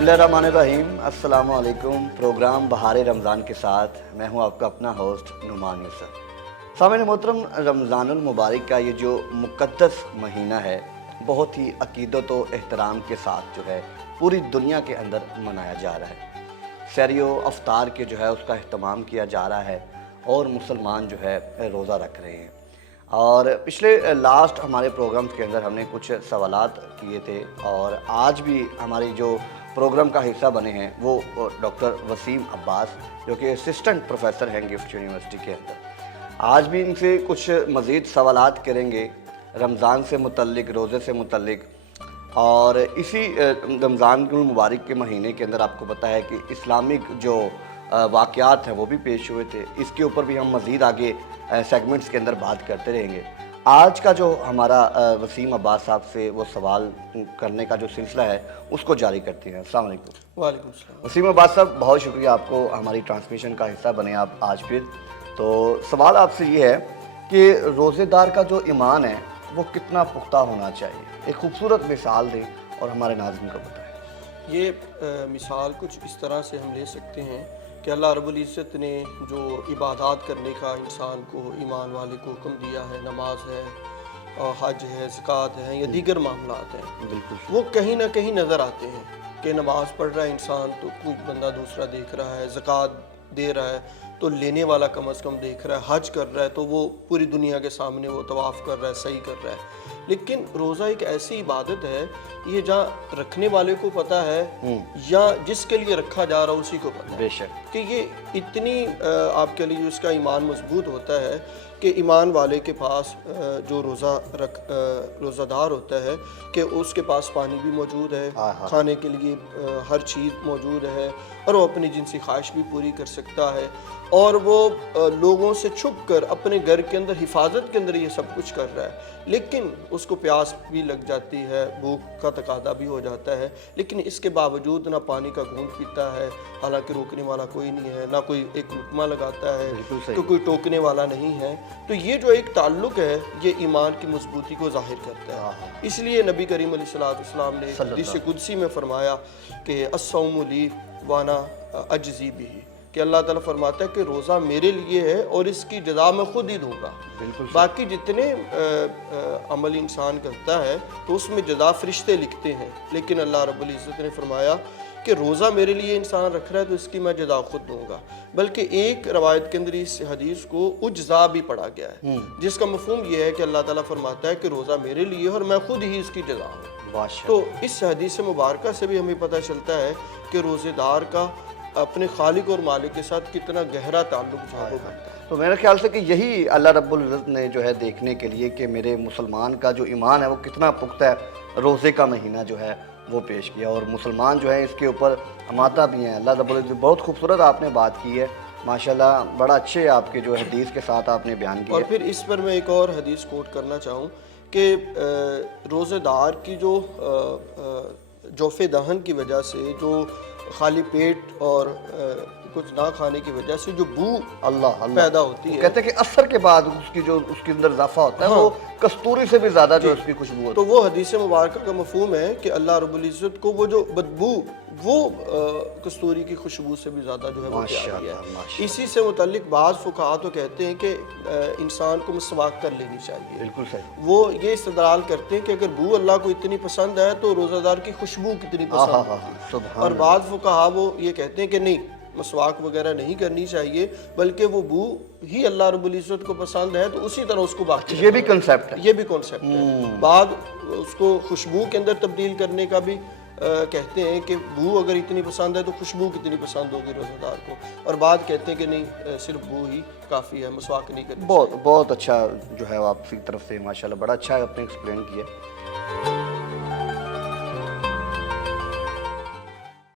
बिस्मिल्लाहिर्रहमानिर्रहीम। अस्सलाम वालेकुम। प्रोग्राम बहार रमज़ान के साथ मैं हूं आपका अपना होस्ट नुमान यूसुफ। सामने मोहतरम, रमज़ानुल मुबारक का ये जो मुक़द्दस महीना है बहुत ही अक़ीदत व एहतराम के साथ जो है पूरी दुनिया के अंदर मनाया जा रहा है। सहरी व अफ्तार के जो है उसका अहतमाम किया जा रहा है और मुसलमान जो है रोज़ा रख रहे हैं। और पिछले लास्ट हमारे प्रोग्राम्स के अंदर हमने कुछ सवालात किए थे और आज भी हमारी जो प्रोग्राम का हिस्सा बने हैं वो डॉक्टर वसीम अब्बास, जो कि असिस्टेंट प्रोफेसर हैं गिफ्ट यूनिवर्सिटी के अंदर। आज भी इनसे कुछ मज़ीद सवालात करेंगे रमज़ान से मुतल्लिक, रोज़े से मुतल्लिक। और इसी रमज़ान मुबारक के महीने के अंदर आपको पता है कि इस्लामिक जो वाक़यात हैं वो भी पेश हुए थे। इसके ऊपर भी हम मज़ीद आगे सेगमेंट्स के अंदर बात करते रहेंगे। आज का जो हमारा वसीम अब्बास साहब से वो सवाल करने का जो सिलसिला है उसको जारी करते हैं। अस्सलाम वालेकुम। वालेकुम सलाम। वसीम अब्बास साहब, बहुत शुक्रिया आपको हमारी ट्रांसमिशन का हिस्सा बने आप आज फिर। तो सवाल आपसे ये है कि रोज़ेदार का जो ईमान है वो कितना पुख्ता होना चाहिए? एक खूबसूरत मिसाल दें और हमारे नाज़रीन को बताएं। ये मिसाल कुछ इस तरह से हम ले सकते हैं कि अल्लाह रब्बुल इज़्ज़त ने जो इबादत करने का इंसान को, ईमान वाले को हुक्म दिया है, नमाज है और हज है, ज़कात है या दीगर मामलात हैं, बिल्कुल वो कहीं ना कहीं नज़र आते हैं कि नमाज पढ़ रहा है इंसान तो कोई बंदा दूसरा देख रहा है, ज़कात दे रहा है तो लेने वाला कम अज़ कम देख रहा है, हज कर रहा है तो वो पूरी दुनिया के सामने वो तवाफ़ कर रहा है, सही कर रहा है। लेकिन रोज़ा एक ऐसी इबादत है, ये जहाँ रखने वाले को पता है या जिसके लिए रखा जा रहा है उसी को पता है बेशक कि ये इतनी आपके लिए उसका ईमान मजबूत होता है कि ईमान वाले के पास जो रोज़ादार होता है कि उसके पास पानी भी मौजूद है, खाने के लिए हर चीज़ मौजूद है और वो अपनी जिनसी ख्वाहिश भी पूरी कर सकता है और वो लोगों से छुप कर अपने घर के अंदर हिफाजत के अंदर ये सब कुछ कर रहा है। लेकिन उसको प्यास भी लग जाती है, भूख का तकादा भी हो जाता है, लेकिन इसके बावजूद ना पानी का घूंट पीता है, हालांकि रोकने वाला कोई नहीं है, ना कोई एक रुकमा लगाता है तो कोई टोकने वाला नहीं है। तो ये जो एक ताल्लुक है ये ईमान की मजबूती को जाहिर करता है। इसलिए नबी करीम अलैहिस्सलाम ने हदीस कुदसी में फरमाया कि अस्सौमु ली वाना अजज़ी बिही, कि अल्लाह ताला फरमाता है कि रोज़ा मेरे लिए है और इसकी जज़ा मैं खुद ही दूंगा। बाकी जितने अमल इंसान करता है तो उसमें जज़ा फरिश्ते लिखते हैं, लेकिन अल्लाह रब्बुल इज़्ज़त ने फरमाया कि रोज़ा मेरे लिए इंसान रख रहा है तो इसकी मैं जज़ा खुद दूंगा। बल्कि एक रवायत के अंदर इस हदीस को उज्ज़ा भी पढ़ा गया है, जिसका मफ़हूम यह है कि अल्लाह ताला फरमाता है कि रोज़ा मेरे लिए और मैं खुद ही इसकी जज़ा हूँ। तो इस हदीस मुबारक से भी हमें पता चलता है कि रोज़ेदार का अपने खालिक और मालिक के साथ कितना गहरा ताल्लुक जो है वो बनता है। तो मेरे ख्याल से कि यही अल्लाह रब्बुल इज़्ज़त ने जो है देखने के लिए कि मेरे मुसलमान का जो ईमान है वो कितना पुख्ता है, रोज़े का महीना जो है वो पेश किया और मुसलमान जो है इसके ऊपर आमादा भी हैं। अल्लाह रब्बुल इज़्ज़त, बहुत खूबसूरत आपने बात की है माशाल्लाह, बड़ा अच्छे आपके जो हदीस के साथ आपने बयान किया। और फिर इस पर मैं एक और हदीस कोट करना चाहूँ कि रोज़ेदार की जो जोफ़े दहन की वजह से, जो खाली पेट और कुछ ना खाने की वजह से जो बू अल्लाह पैदा होती है, कहते हैं कि असर के बाद उसकी जो उसके अंदर इजाफा होता है वो कस्तूरी से भी ज़्यादा जो उसकी खुशबू होती तो वो हदीस मुबारक का मफहूम है कि अल्लाह रब्बुल इज़्ज़त को वो जो बदबू वो कस्तूरी की खुशबू से भी ज़्यादा जो है वो प्यारी है। इसी से मुतल्लिक बाज़ फुक़हा तो कहते हैं कि इंसान को मसवाक कर लेनी चाहिए। बिल्कुल सही। वो ये इस्तदलाल करते हैं कि अगर बू अल्लाह को इतनी पसंद है तो रोज़ादार की खुशबू कितनी पसंद है। और बाज़ फुक़हा वो ये कहते हैं कि नहीं, मसवाक वगैरह नहीं करनी चाहिए, बल्कि वो बू ही अल्लाह रब्बुल इज़्ज़त को पसंद है तो उसी तरह उसको बाकी ये भी कॉन्सेप्ट है, ये भी कॉन्सेप्ट है। बाद उसको खुशबू के अंदर तब्दील करने का भी कहते हैं कि बू अगर इतनी पसंद है तो खुशबू कितनी पसंद होगी रोज़ेदार को, और बाद कहते हैं कि नहीं, सिर्फ बू ही काफ़ी है, मसवाक नहीं करनी। बहुत अच्छा जो है आपकी तरफ से माशाल्लाह बड़ा अच्छा आपने एक्सप्लेन किया।